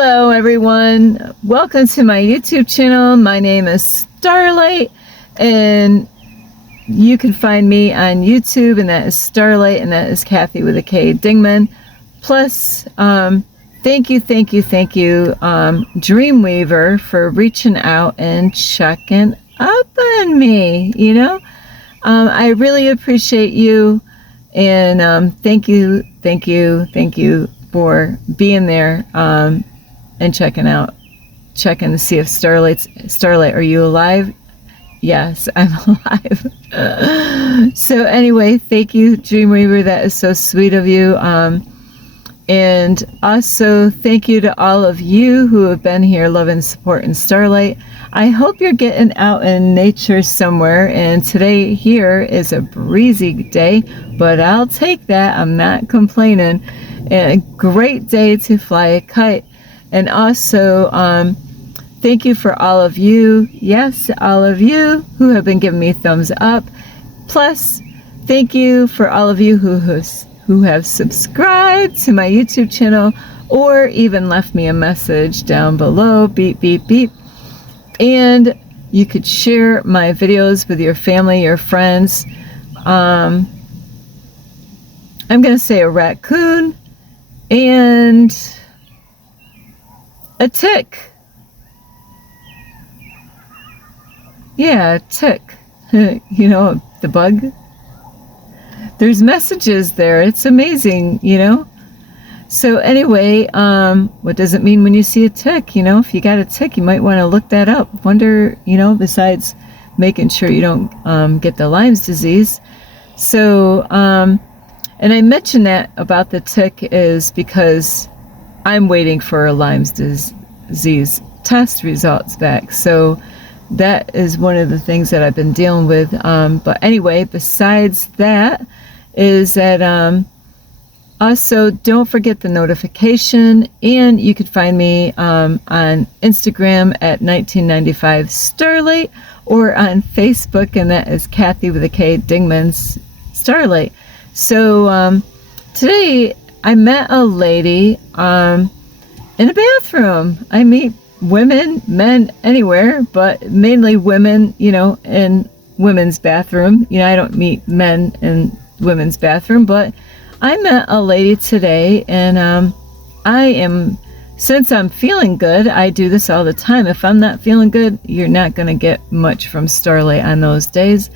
Hello everyone, welcome to my YouTube channel. My name is Starlight and you can find me on YouTube, and that is Starlight, and that is Kathy with a K Dingman. Plus, thank you, Dreamweaver, for reaching out and checking up on me. I really appreciate you, and thank you for being there and checking to see if Starlight, are you alive? Yes, I'm alive. So anyway, thank you, Dreamweaver. That is so sweet of you. And also thank you to all of you who have been here loving, supporting Starlight. I hope you're getting out in nature somewhere, and today here is a breezy day, but I'll take that. I'm not complaining. And a great day to fly a kite. And also, thank you for all of you, yes, all of you who have been giving me thumbs up. Plus, thank you for all of you who have subscribed to my YouTube channel, or even left me a message down below, beep, beep, beep. And you could share my videos with your family, your friends. I'm going to say a raccoon and a tick. Yeah, a tick. The bug. There's messages there. It's amazing, So anyway, what does it mean when you see a tick? If you got a tick, you might want to look that up. Wonder, besides making sure you don't get the Lyme's disease. So, and I mentioned that about the tick is because I'm waiting for a Lyme's disease test results back. So that is one of the things that I've been dealing with. But anyway, besides that is that also don't forget the notification, and you could find me on Instagram at 1995 Starlight, or on Facebook, and that is Kathy with a K Dingman's Starlight. So today I met a lady in a bathroom. I meet women, men, anywhere, but mainly women, in women's bathroom. I don't meet men in women's bathroom, but I met a lady today, and since I'm feeling good, I do this all the time. If I'm not feeling good, you're not going to get much from Starlight on those days.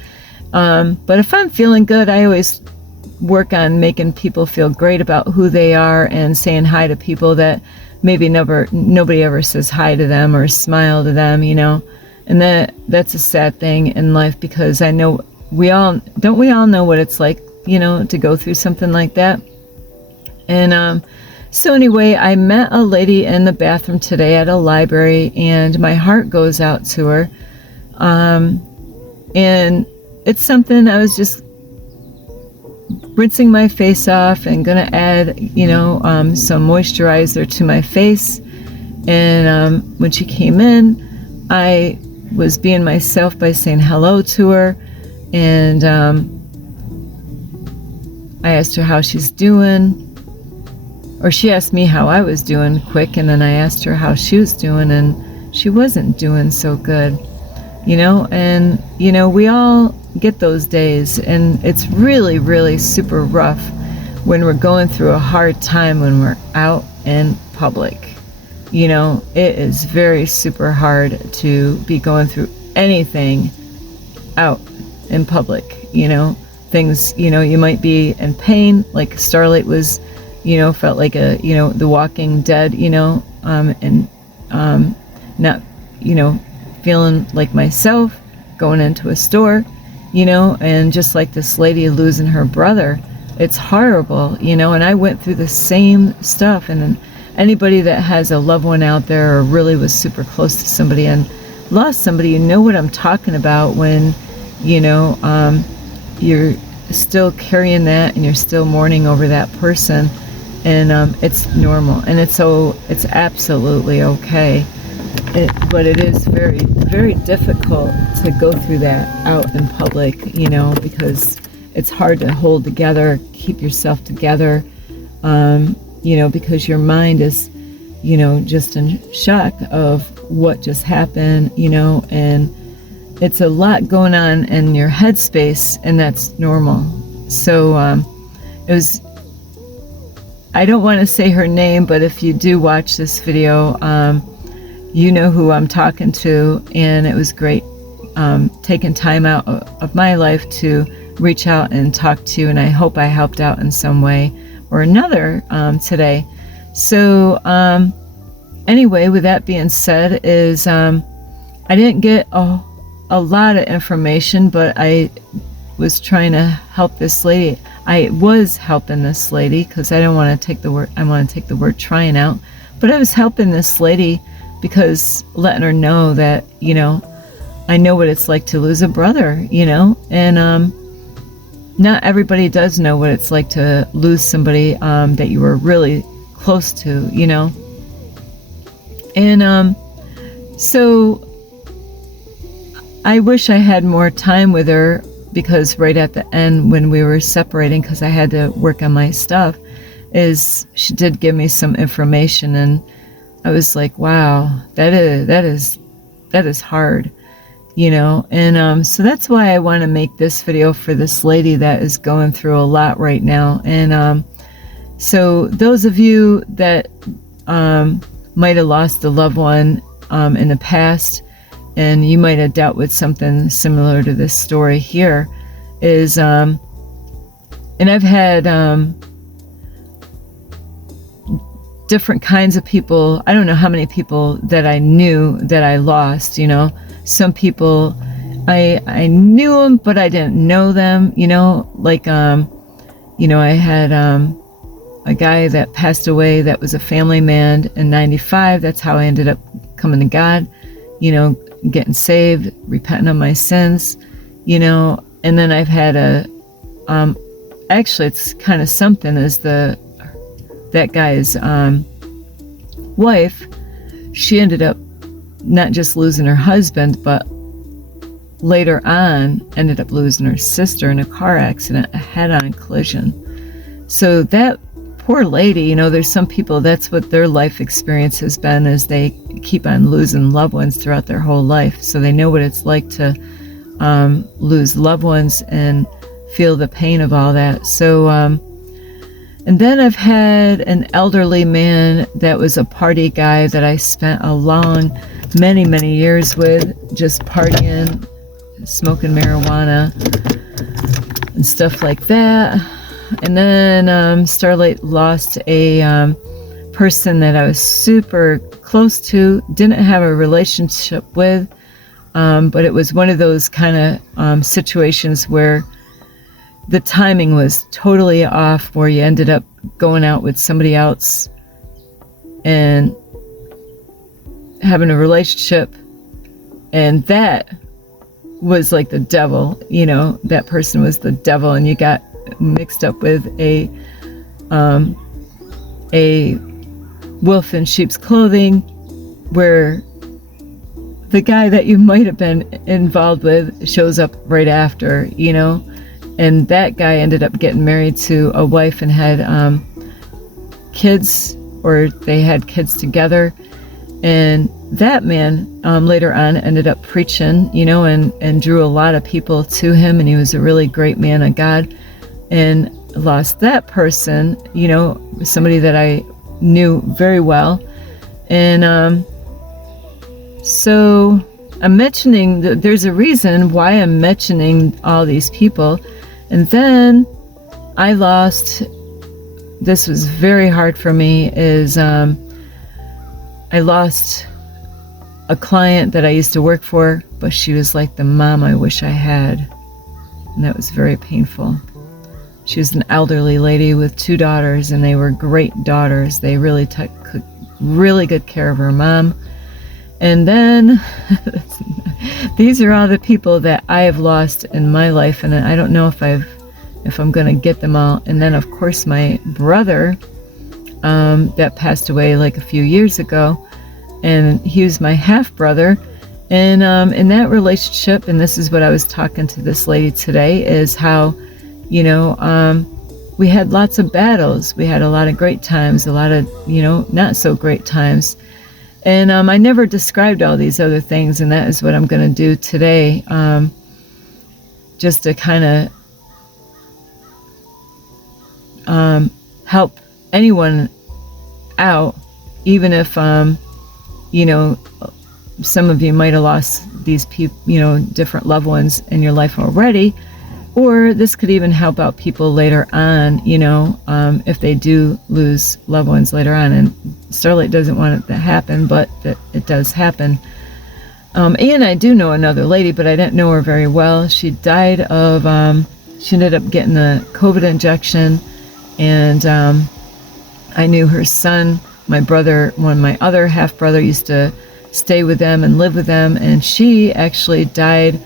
But if I'm feeling good, I always work on making people feel great about who they are, and saying hi to people that maybe nobody ever says hi to them or smile to them, and that's a sad thing in life, because I know we all know what it's like, to go through something like that. And so anyway, I met a lady in the bathroom today at a library, and my heart goes out to her. And it's something I was just rinsing my face off and gonna add, some moisturizer to my face. And when she came in, I was being myself by saying hello to her, and I asked her how she's doing, or she asked me how I was doing quick, and then I asked her how she was doing, and she wasn't doing so good, and we all get those days, and it's really, really super rough when we're going through a hard time when we're out in public. It is very super hard to be going through anything out in public. Things, you might be in pain, like Starlight was, felt like the Walking Dead, and not, feeling like myself, going into a store, and just like this lady losing her brother. It's horrible, and I went through the same stuff. And anybody that has a loved one out there, or really was super close to somebody and lost somebody, you know what I'm talking about when, you're still carrying that, and you're still mourning over that person. And it's normal, and it's absolutely okay. But it is very, very difficult to go through that out in public, because it's hard to hold together, keep yourself together, because your mind is just in shock of what just happened, and it's a lot going on in your headspace, and that's normal. So I don't want to say her name, but if you do watch this video, you know who I'm talking to, and it was great taking time out of my life to reach out and talk to you, and I hope I helped out in some way or another today. So anyway, with that being said, is I didn't get a lot of information, but I was trying to help this lady. I was helping this lady because I don't want to take the word, I want to take the word trying out, but I was helping this lady because letting her know that, I know what it's like to lose a brother, and not everybody does know what it's like to lose somebody that you were really close to, and so I wish I had more time with her, because right at the end when we were separating, because I had to work on my stuff, is she did give me some information, and I was like, wow, that is hard, and so that's why I want to make this video for this lady that is going through a lot right now. And so those of you that might have lost a loved one in the past, and you might have dealt with something similar to this story here, is and I've had different kinds of people. I don't know how many people that I knew that I lost. Some people I knew them, but I didn't know them. Like I had a guy that passed away that was a family man in '95. That's how I ended up coming to God. Getting saved, repenting of my sins, and then I've had actually it's kind of something, is that guy's wife, she ended up not just losing her husband, but later on ended up losing her sister in a car accident, a head-on collision. So that poor lady, there's some people, that's what their life experience has been, is they keep on losing loved ones throughout their whole life. So they know what it's like to lose loved ones and feel the pain of all that. So, and then I've had an elderly man that was a party guy that I spent many, many years with, just partying, smoking marijuana and stuff like that. And then Starlight lost a person that I was super close to, didn't have a relationship with, but it was one of those kind of situations where the timing was totally off, where you ended up going out with somebody else and having a relationship, and that was like the devil. That person was the devil, and you got mixed up with a wolf in sheep's clothing, where the guy that you might have been involved with shows up right after, and that guy ended up getting married to a wife and had kids, or they had kids together. And that man later on ended up preaching, and drew a lot of people to him, and he was a really great man of God. And lost that person, somebody that I knew very well. And so I'm mentioning that there's a reason why I'm mentioning all these people. And then I lost, this was very hard for me, is I lost a client that I used to work for, but she was like the mom I wish I had. And that was very painful. She was an elderly lady with 2 daughters, and they were great daughters. They really took really good care of her mom. And then these are all the people that I have lost in my life, and I don't know if I'm going to get them all. And then, of course, my brother that passed away like a few years ago, and he was my half brother. And in that relationship, and this is what I was talking to this lady today, is how, we we had lots of battles. We had a lot of great times, a lot of, not so great times. And I never described all these other things, and that is what I'm going to do today, just to kind of help anyone out, even if, some of you might have lost these people, different loved ones in your life already, or this could even help out people later on, if they do lose loved ones later on. And Starlight doesn't want it to happen, but it does happen. And I do know another lady, but I didn't know her very well. She died of, she ended up getting the COVID injection, and I knew her son, my brother, my other half-brother used to stay with them and live with them, and she actually died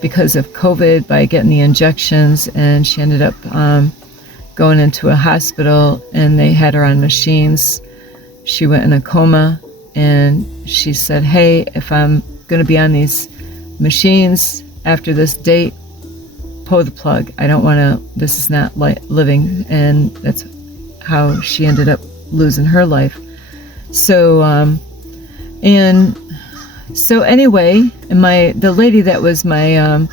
because of COVID by getting the injections, and she ended up going into a hospital, and they had her on machines. She went in a coma, and she said, hey, if I'm going to be on these machines after this date, pull the plug. I don't want to, this is not living. And that's how she ended up losing her life. So, and so anyway, the lady that was my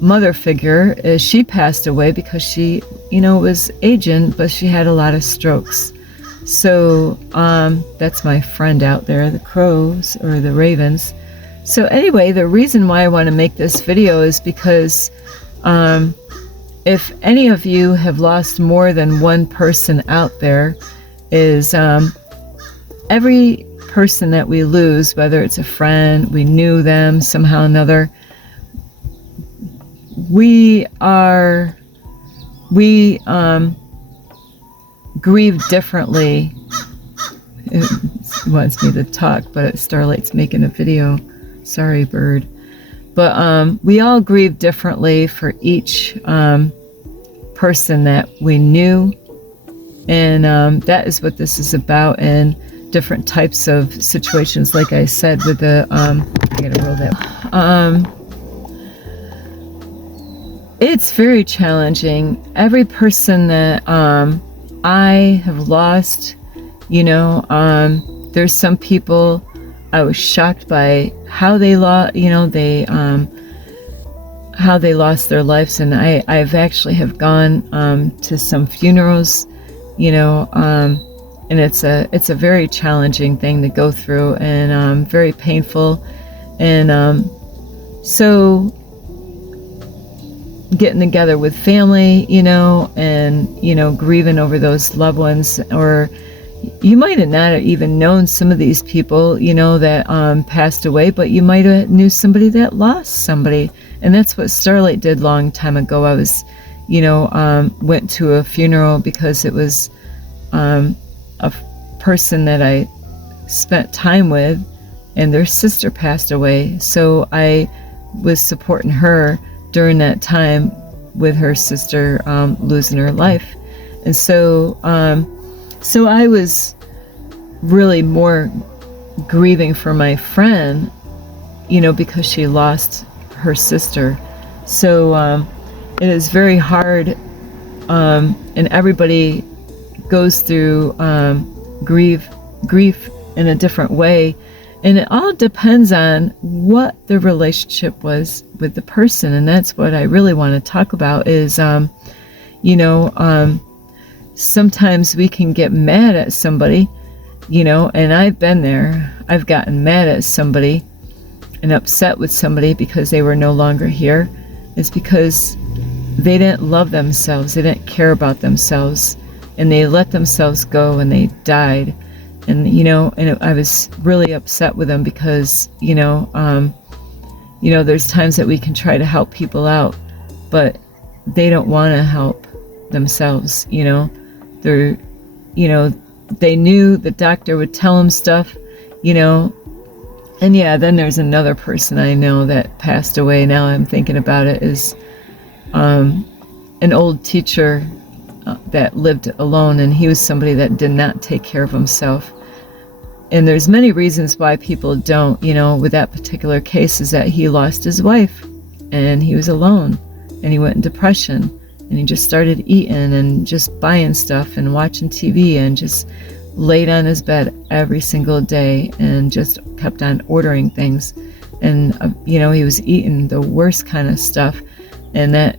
mother figure, she passed away because she, was aging, but she had a lot of strokes. So that's my friend out there, the crows or the ravens. So anyway, the reason why I want to make this video is because if any of you have lost more than one person out there, is every person that we lose, whether it's a friend, we knew them somehow or another, we grieve differently. It wants me to talk, but Starlight's making a video. Sorry, bird. But we all grieve differently for each person that we knew, and that is what this is about. And different types of situations, like I said, with the I gotta roll that. It's very challenging. Every person that I have lost, there's some people I was shocked by how they lost, how they lost their lives, and I've actually have gone to some funerals, and it's a very challenging thing to go through, and very painful, and so getting together with family, and grieving over those loved ones, or you might have not even known some of these people, that passed away, but you might have knew somebody that lost somebody, and that's what Starlight did long time ago. I was, went to a funeral because it was a person that I spent time with, and their sister passed away, so I was supporting her during that time with her sister losing her life. And so I was really more grieving for my friend, because she lost her sister. So it is very hard, and everybody goes through grief in a different way, and it all depends on what the relationship was with the person. And that's what I really want to talk about is sometimes we can get mad at somebody, and I've been there. I've gotten mad at somebody and upset with somebody because they were no longer here. It's because they didn't love themselves, they didn't care about themselves, and they let themselves go and they died. And and I was really upset with them because there's times that we can try to help people out, but they don't want to help themselves. They're they knew the doctor would tell them stuff, and then there's another person I know that passed away. Now I'm thinking about it, is an old teacher that lived alone, and he was somebody that did not take care of himself. And there's many reasons why people don't, with that particular case, is that he lost his wife and he was alone and he went in depression, and he just started eating and just buying stuff and watching TV and just laid on his bed every single day and just kept on ordering things. And, he was eating the worst kind of stuff. And that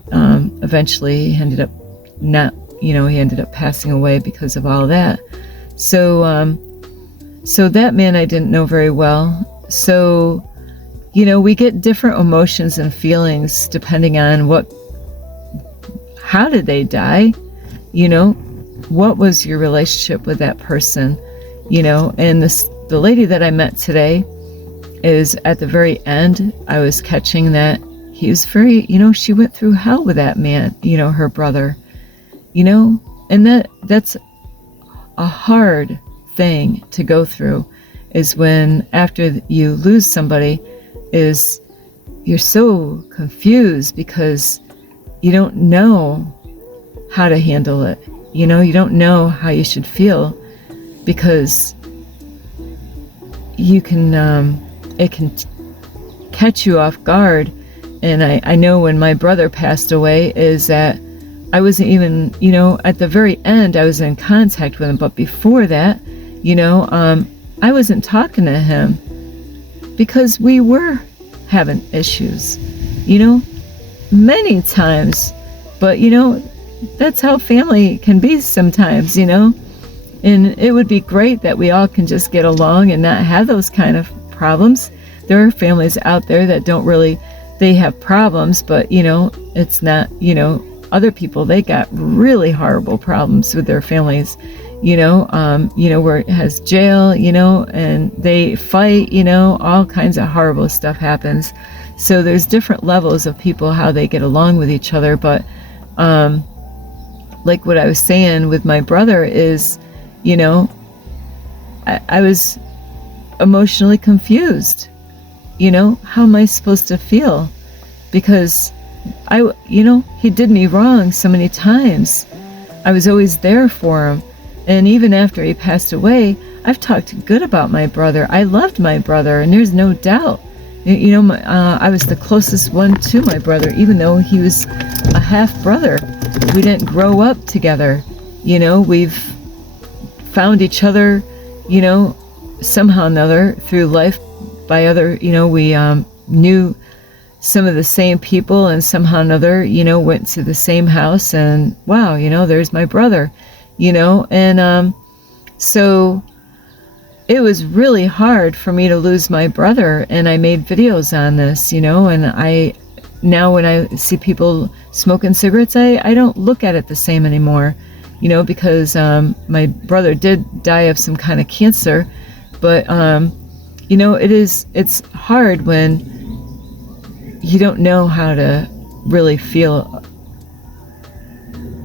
eventually he ended up he ended up passing away because of all that. So, so that man I didn't know very well. So, we get different emotions and feelings depending on how did they die? What was your relationship with that person? And the lady that I met today is at the very end, I was catching that he was very, she went through hell with that man, her brother, and that's a hard thing to go through, is when after you lose somebody is you're so confused because you don't know how to handle it. You don't know how you should feel because you can, it can catch you off guard. And I know when my brother passed away is that I wasn't even, at the very end, I was in contact with him. But before that, I wasn't talking to him because we were having issues, many times. But, that's how family can be sometimes, and it would be great that we all can just get along and not have those kind of problems. There are families out there that don't really, they have problems, but, it's not, other people, they got really horrible problems with their families, where it has jail, and they fight, all kinds of horrible stuff happens. So there's different levels of people, how they get along with each other. But, like what I was saying with my brother is, I was emotionally confused. How am I supposed to feel? Because he did me wrong so many times. I was always there for him. And even after he passed away, I've talked good about my brother. I loved my brother, and there's no doubt. I was the closest one to my brother, even though he was a half brother. We didn't grow up together. We've found each other, somehow or another through life by other, we knew some of the same people, and somehow or another, went to the same house, and wow, there's my brother, and so it was really hard for me to lose my brother. And I made videos on this, and now when I see people smoking cigarettes, I don't look at it the same anymore, because my brother did die of some kind of cancer. But it's hard when you don't know how to really feel,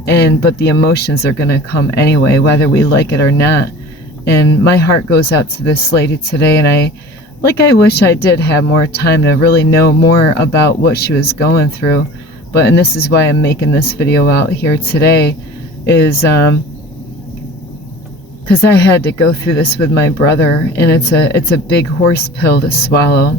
but the emotions are going to come anyway, whether we like it or not. And my heart goes out to this lady today, and I wish I did have more time to really know more about what she was going through. And this is why I'm making this video out here today, is because I had to go through this with my brother, and it's a big horse pill to swallow.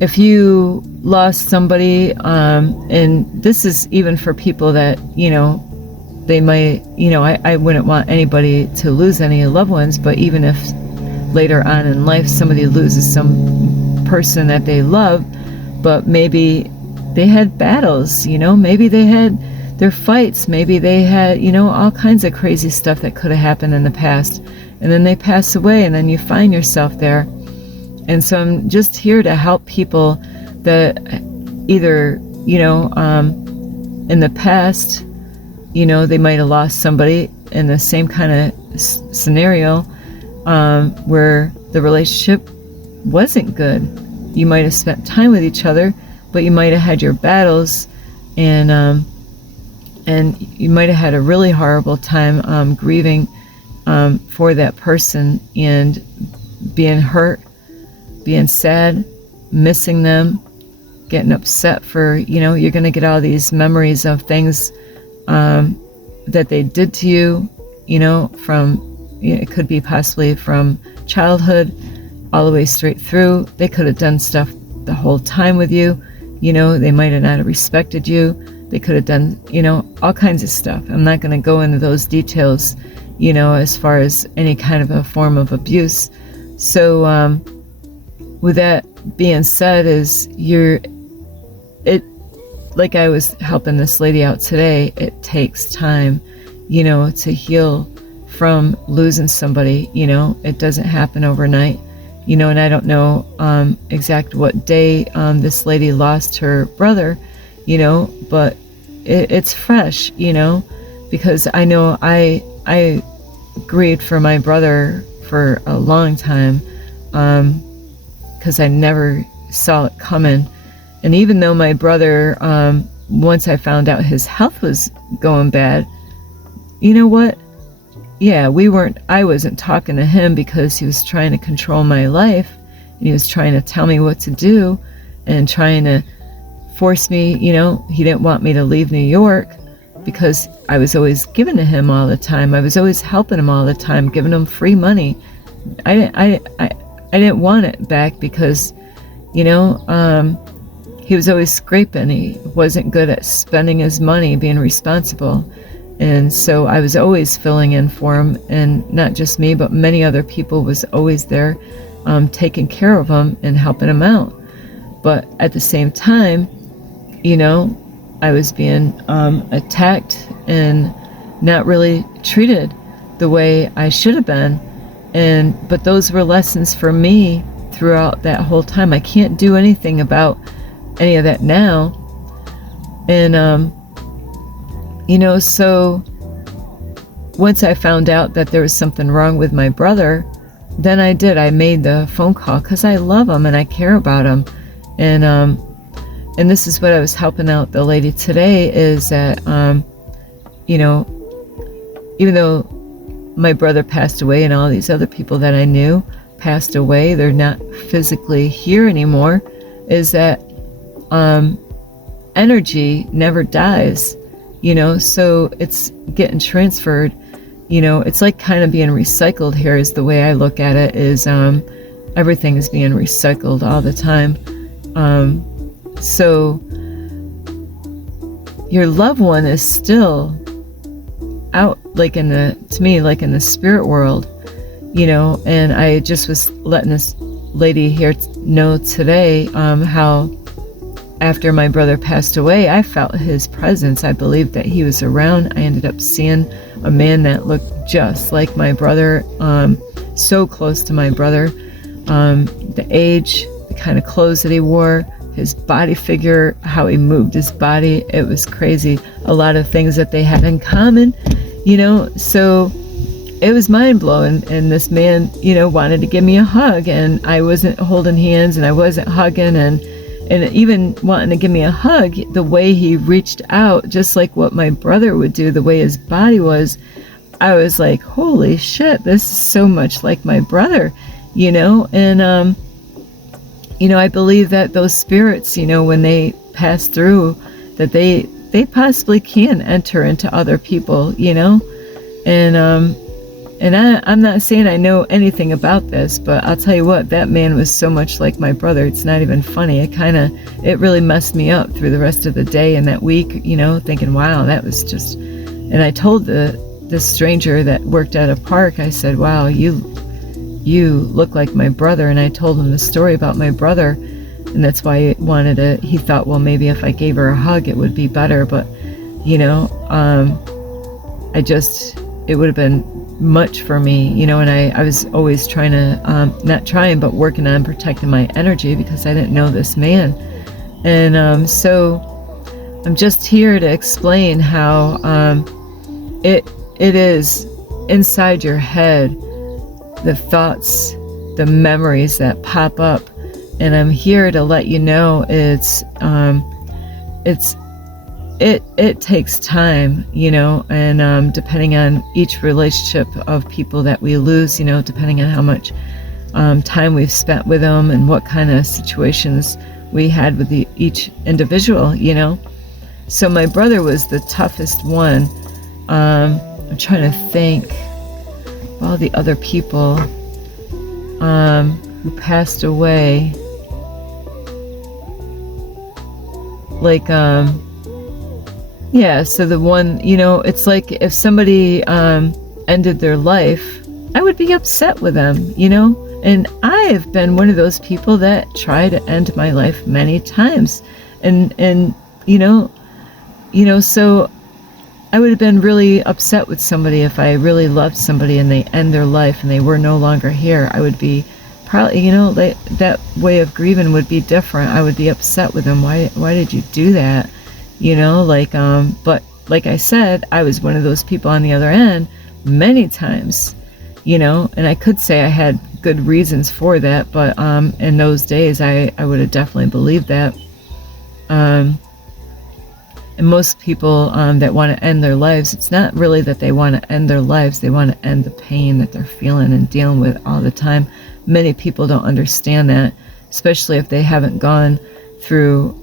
If you lost somebody, and this is even for people that, they might, I wouldn't want anybody to lose any loved ones, but even if later on in life somebody loses some person that they love, but maybe they had battles, maybe they had their fights, maybe they had, all kinds of crazy stuff that could have happened in the past, and then they pass away, and then you find yourself there. And so I'm just here to help people that either, in the past, they might have lost somebody in the same kind of scenario, where the relationship wasn't good. You might have spent time with each other, but you might have had your battles, and you might have had a really horrible time grieving for that person, and being hurt, being sad, missing them, getting upset for, you're going to get all these memories of things that they did to you, from, it could be possibly from childhood all the way straight through. They could have done stuff the whole time with you. They might have not respected you. They could have done, all kinds of stuff. I'm not going to go into those details, as far as any kind of a form of abuse. So with that being said, like I was helping this lady out today, it takes time, to heal from losing somebody. It doesn't happen overnight, and I don't know exact what day this lady lost her brother, but it's fresh, because I know I grieved for my brother for a long time, because I never saw it coming. And even though my brother, once I found out his health was going bad, you know what? Yeah, I wasn't talking to him because he was trying to control my life, and he was trying to tell me what to do and trying to force me, he didn't want me to leave New York because I was always giving to him all the time. I was always helping him all the time, giving him free money. I didn't want it back because, he was always scraping. He wasn't good at spending his money, being responsible. And so I was always filling in for him, and not just me, but many other people was always there, taking care of him and helping him out. But at the same time, I was being attacked and not really treated the way I should have been. But those were lessons for me throughout that whole time. I can't do anything about any of that now. And so once I found out that there was something wrong with my brother, then I made the phone call because I love him and I care about him. And this is what I was helping out the lady today, is that even though my brother passed away and all these other people that I knew passed away, they're not physically here anymore, is that energy never dies, so it's getting transferred. It's like kind of being recycled here is the way I look at it, is everything is being recycled all the time. So your loved one is still out, like in the spirit world, and I just was letting this lady here know today how after my brother passed away, I felt his presence. I believed that he was around. I ended up seeing a man that looked just like my brother, so close to my brother. The age, the kind of clothes that he wore, his body figure, how he moved his body, it was crazy. A lot of things that they had in common, so it was mind-blowing. And this man, wanted to give me a hug, and I wasn't holding hands and I wasn't hugging, and even wanting to give me a hug, the way he reached out, just like what my brother would do, the way his body was, I was like, holy shit, this is so much like my brother, and I believe that those spirits, when they pass through, that they possibly can enter into other people, and I'm not saying I know anything about this, but I'll tell you what, that man was so much like my brother, it's not even funny. It really messed me up through the rest of the day and that week, thinking, wow, that was just, and I told this stranger that worked at a park, I said, wow, you look like my brother. And I told him the story about my brother, and that's why he thought, well, maybe if I gave her a hug, it would be better. But, it would have been much for me, and I was always trying to, not trying, but working on protecting my energy because I didn't know this man. And so I'm just here to explain how it is inside your head, the thoughts, the memories that pop up. And I'm here to let you know it takes time, and depending on each relationship of people that we lose, depending on how much time we've spent with them and what kind of situations we had with each individual, So my brother was the toughest one. I'm trying to think of all the other people who passed away. like yeah, so the one, it's like if somebody ended their life, I would be upset with them, and I have been one of those people that try to end my life many times, and so I would have been really upset with somebody if I really loved somebody and they end their life and they were no longer here. I would be probably, that way of grieving would be different. I would be upset with them. Why did you do that? But like I said, I was one of those people on the other end many times, and I could say I had good reasons for that, but in those days I would have definitely believed that. And most people that want to end their lives, it's not really that they want to end their lives, they want to end the pain that they're feeling and dealing with all the time. Many people don't understand that, especially if they haven't gone through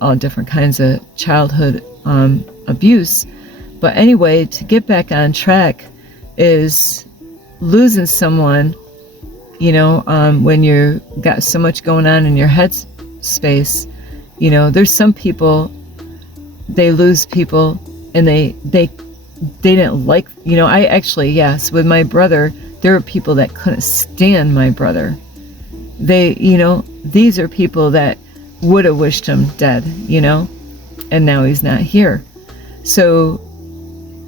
all different kinds of childhood abuse. But anyway, to get back on track is losing someone, when you got so much going on in your head space. There's some people, they lose people and they didn't like, I actually, yes, with my brother, there were people that couldn't stand my brother. These are people that would have wished him dead, and now he's not here. So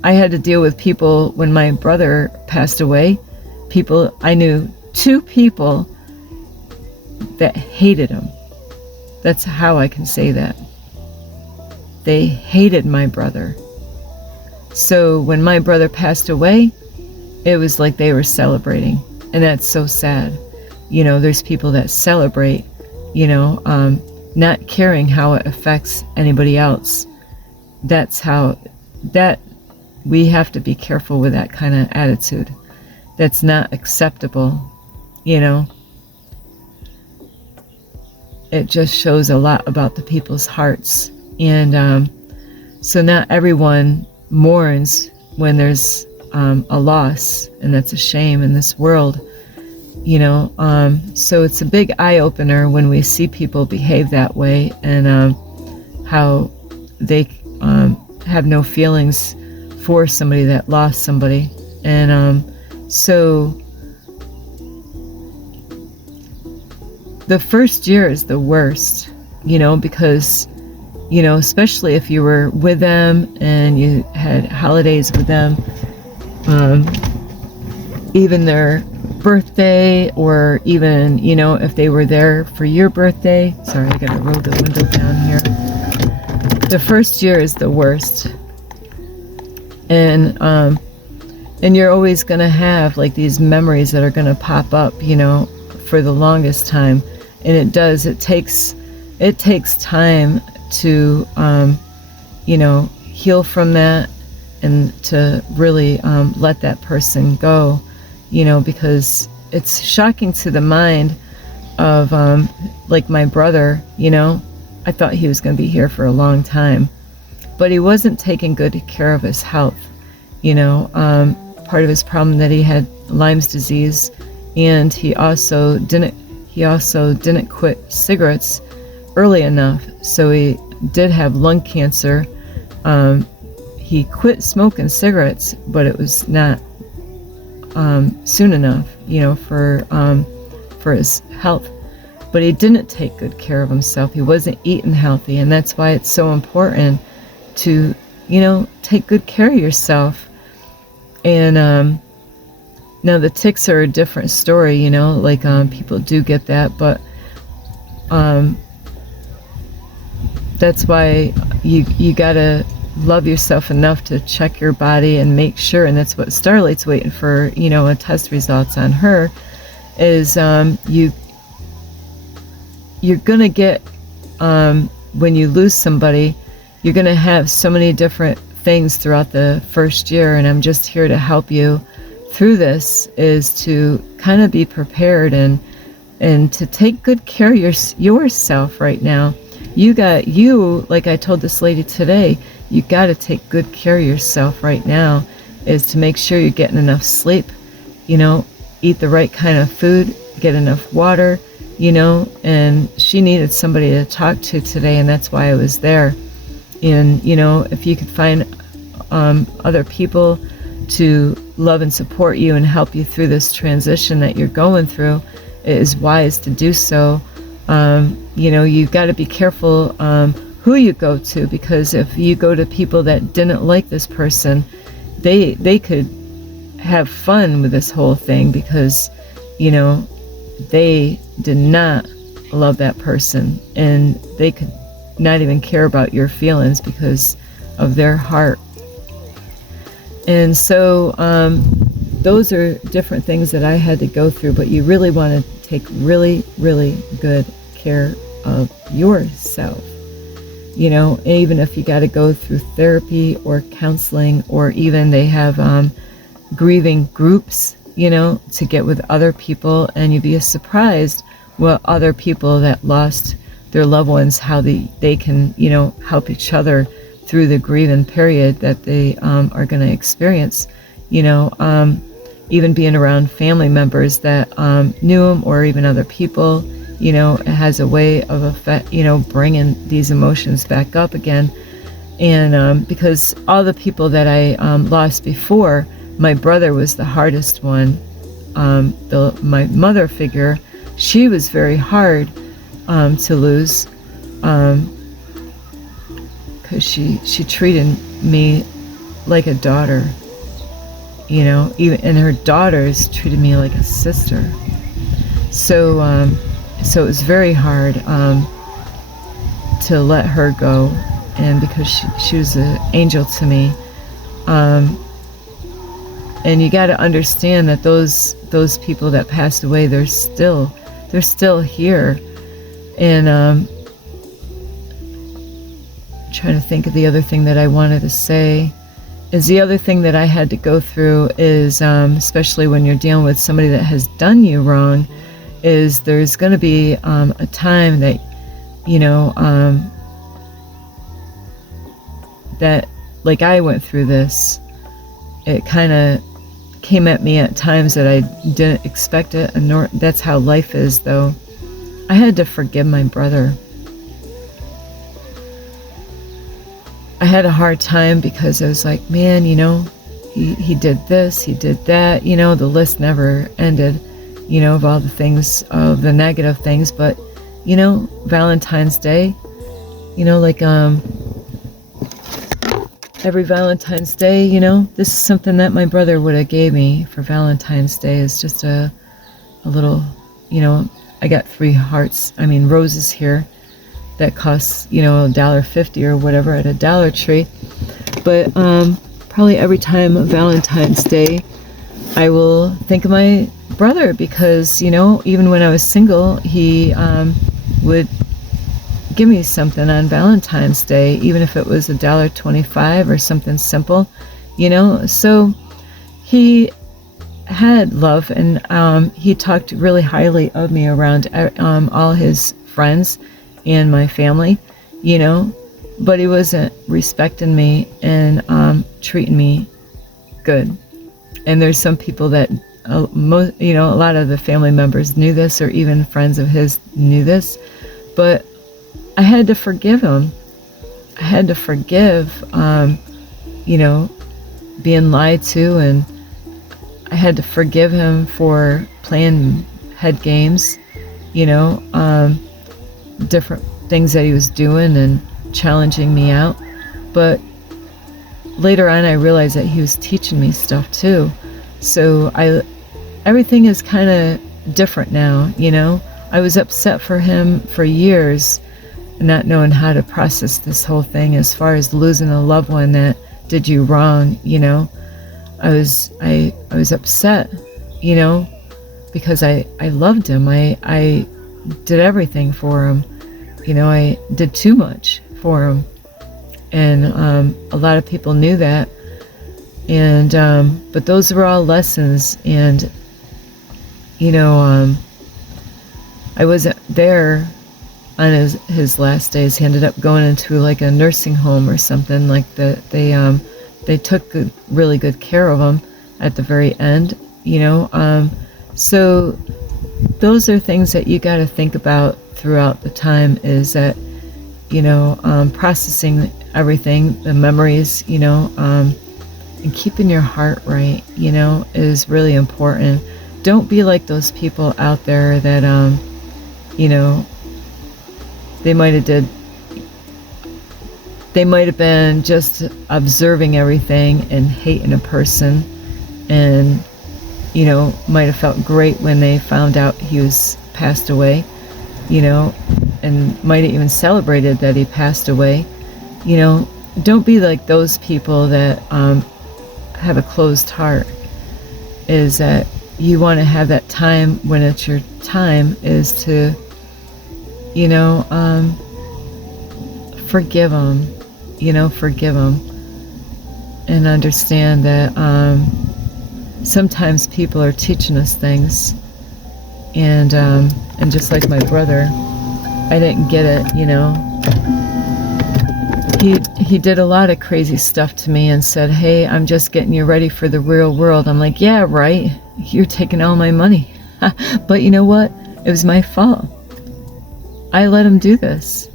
I had to deal with people when my brother passed away. I knew 2 people that hated him. That's how I can say that. They hated my brother. So when my brother passed away, it was like they were celebrating. And that's so sad. There's people that celebrate, not caring how it affects anybody else. We have to be careful with that kind of attitude. That's not acceptable, It just shows a lot about the people's hearts. And so not everyone mourns when there's a loss, and that's a shame in this world, so it's a big eye-opener when we see people behave that way, and how they have no feelings for somebody that lost somebody. And so the first year is the worst, because especially if you were with them and you had holidays with them, even their birthday, or even, if they were there for your birthday. Sorry, I gotta roll the window down here. The first year is the worst. And you're always gonna have like these memories that are gonna pop up, for the longest time. And it takes time to, heal from that, and to really let that person go, because it's shocking to the mind of, like my brother, I thought he was going to be here for a long time, but he wasn't taking good care of his health. Part of his problem that he had Lyme's disease, and he also didn't quit cigarettes early enough. So he did have lung cancer. He quit smoking cigarettes, but it was not soon enough, for his health. But he didn't take good care of himself. He wasn't eating healthy, and that's why it's so important to, take good care of yourself. And now the tics are a different story, people do get that, but that's why you gotta love yourself enough to check your body and make sure. And that's what Starlight's waiting for, a test results on her, is you're gonna get, when you lose somebody, you're gonna have so many different things throughout the first year. And I'm just here to help you through this, is to kind of be prepared and to take good care of yourself right now. Like I told this lady today, you got to take good care of yourself right now, is to make sure you're getting enough sleep, eat the right kind of food, get enough water, and she needed somebody to talk to today, and that's why I was there. And, if you could find other people to love and support you and help you through this transition that you're going through, it is wise to do so. You've got to be careful who you go to, because if you go to people that didn't like this person, they could have fun with this whole thing, because they did not love that person, and they could not even care about your feelings because of their heart. And so those are different things that I had to go through, but you really want to take really, really good care of yourself. Even if you got to go through therapy or counseling, or even they have grieving groups, to get with other people, and you'd be surprised what other people that lost their loved ones, how they can, help each other through the grieving period that they are going to experience. Even being around family members that knew them, or even other people, it has a way of bringing these emotions back up again. And because all the people that I lost before, my brother was the hardest one. My mother figure, she was very hard to lose, because she treated me like a daughter, even, and her daughters treated me like a sister. So it was very hard to let her go, and because she was an angel to me. And you got to understand that those people that passed away, they're still here. And trying to think of the other thing that I wanted to say is, the other thing that I had to go through is, especially when you're dealing with somebody that has done you wrong, is there's going to be a time that that, like, I went through this. It kind of came at me at times that I didn't expect it, and that's how life is, though. I had to forgive my brother. I had a hard time, because I was like, man, he did this, he did that, the list never ended, of all the things, of the negative things. But, Valentine's Day, like, every Valentine's Day, this is something that my brother would have gave me for Valentine's Day, is just a little, I got 3 roses here that costs, $1.50 or whatever at a Dollar Tree. But probably every time Valentine's Day, I will think of my brother, because, even when I was single, he would give me something on Valentine's Day, even if it was $1.25 or something simple, So he had love, and he talked really highly of me around all his friends and my family, but he wasn't respecting me and treating me good. And there's some people that a lot of the family members knew this, or even friends of his knew this, but I had to forgive him. I had to forgive, being lied to, and I had to forgive him for playing head games, different things that he was doing and challenging me out. But later on, I realized that he was teaching me stuff too. So everything is kind of different now, I was upset for him for years, not knowing how to process this whole thing as far as losing a loved one that did you wrong. I was upset, because I loved him. I did everything for him. I did too much for him, and a lot of people knew that. And but those were all lessons, and I wasn't there on his last days. He ended up going into like a nursing home or something like that. They took really good care of him at the very end, So those are things that you got to think about throughout the time, is that, processing everything, the memories, and keeping your heart right, is really important. Don't be like those people out there that, they might have did they might have been just observing everything and hating a person, and might have felt great when they found out he was passed away, and might have even celebrated that he passed away. Don't be like those people that have a closed heart. Is that you want to have that time when it's your time, is to forgive them, forgive them, and understand that sometimes people are teaching us things, and just like my brother, I didn't get it. He did a lot of crazy stuff to me and said, "Hey, I'm just getting you ready for the real world." I'm like, "Yeah, right. You're taking all my money." But you know what? It was my fault. I let him do this.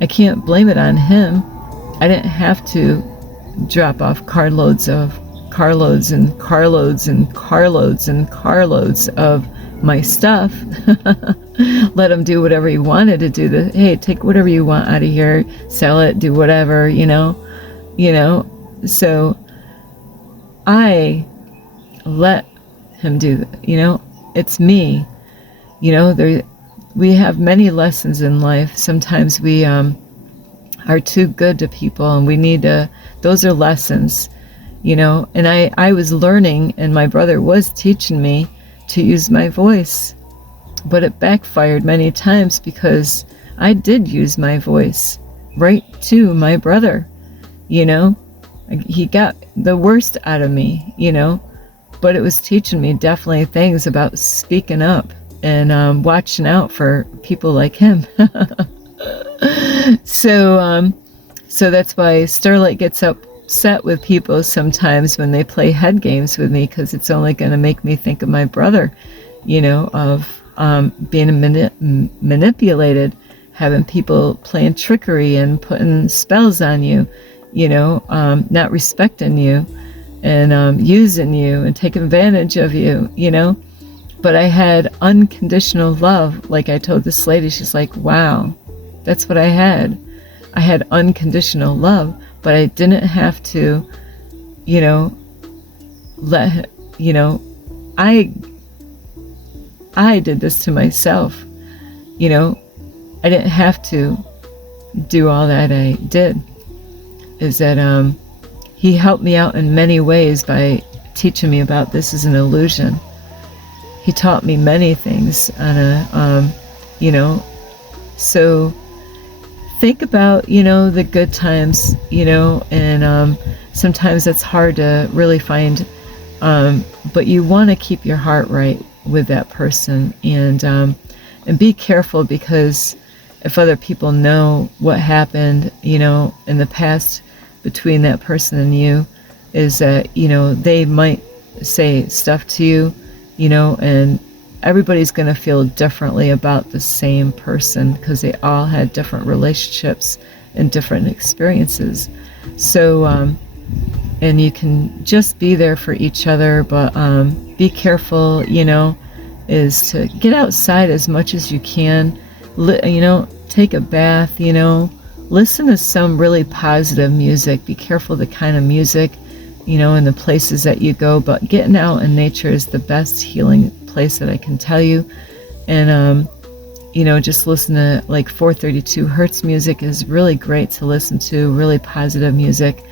I can't blame it on him. I didn't have to drop off carloads and carloads and carloads and carloads of my stuff. Let him do whatever he wanted to do. Hey, take whatever you want out of here, sell it, do whatever, So I let him do that. It's me. We have many lessons in life. Sometimes we are too good to people, and we need to. Those are lessons, And I was learning, and my brother was teaching me to use my voice, but it backfired many times, because I did use my voice right to my brother. He got the worst out of me, but it was teaching me definitely things about speaking up and watching out for people like him. So that's why Starlight gets upset with people sometimes when they play head games with me, because it's only going to make me think of my brother, of being manipulated, having people playing trickery and putting spells on you, not respecting you, and using you and taking advantage of you, But I had unconditional love. Like I told this lady, she's like, "Wow, that's what I had. I had unconditional love, but I didn't have to, I did this to myself, I didn't have to do all that I did." Is that he helped me out in many ways by teaching me about this is an illusion. He taught me many things on a, so think about, the good times, and sometimes it's hard to really find, but you want to keep your heart right with that person, and be careful, because if other people know what happened, in the past between that person and you, is that, they might say stuff to you, and everybody's going to feel differently about the same person, because they all had different relationships and different experiences. So, and you can just be there for each other, but be careful, is to get outside as much as you can, take a bath, listen to some really positive music. Be careful the kind of music, and the places that you go, but getting out in nature is the best healing place that I can tell you. And just listen to like 432 hertz music is really great to listen to, really positive music.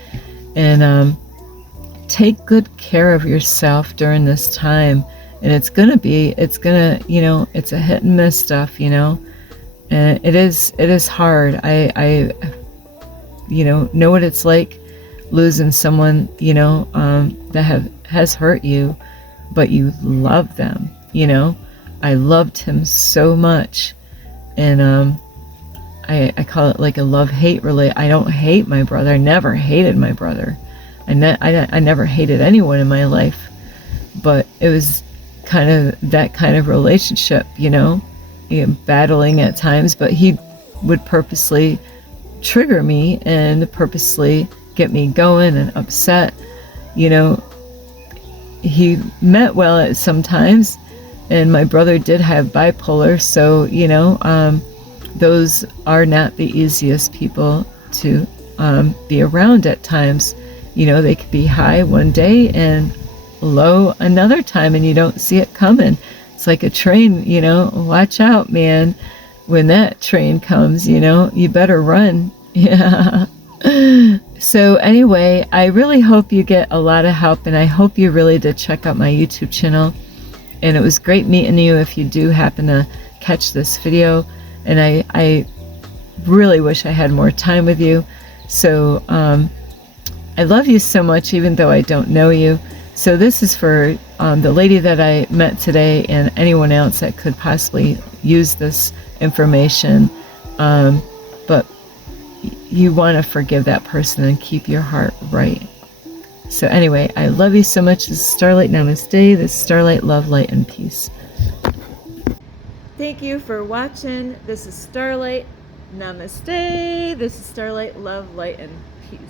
And take good care of yourself during this time. And it's a hit and miss stuff, and it is hard. I know what it's like losing someone, that has hurt you, but you love them, I loved him so much, and I call it like a love-hate relate. I don't hate my brother. I never hated my brother. I never hated anyone in my life, but it was kind of that kind of relationship, you know, battling at times, but he would purposely trigger me and purposely get me going and upset. You know, he meant well at sometimes, and my brother did have bipolar, so, you know, those are not the easiest people to be around at times. You know, they could be high one day and low another time, and you don't see it coming. It's like a train, you know, watch out, man. When that train comes, you know, you better run. Yeah. So anyway, I really hope you get a lot of help, and I hope you really did check out my YouTube channel. And it was great meeting you if you do happen to catch this video. And I really wish I had more time with you. So I love you so much, even though I don't know you. So this is for the lady that I met today and anyone else that could possibly use this information. But you want to forgive that person and keep your heart right. So anyway, I love you so much. This is Starlight. Namaste. This is Starlight. Love, light, and peace. Thank you for watching. This is Starlight. Namaste. This is Starlight. Love, light, and peace.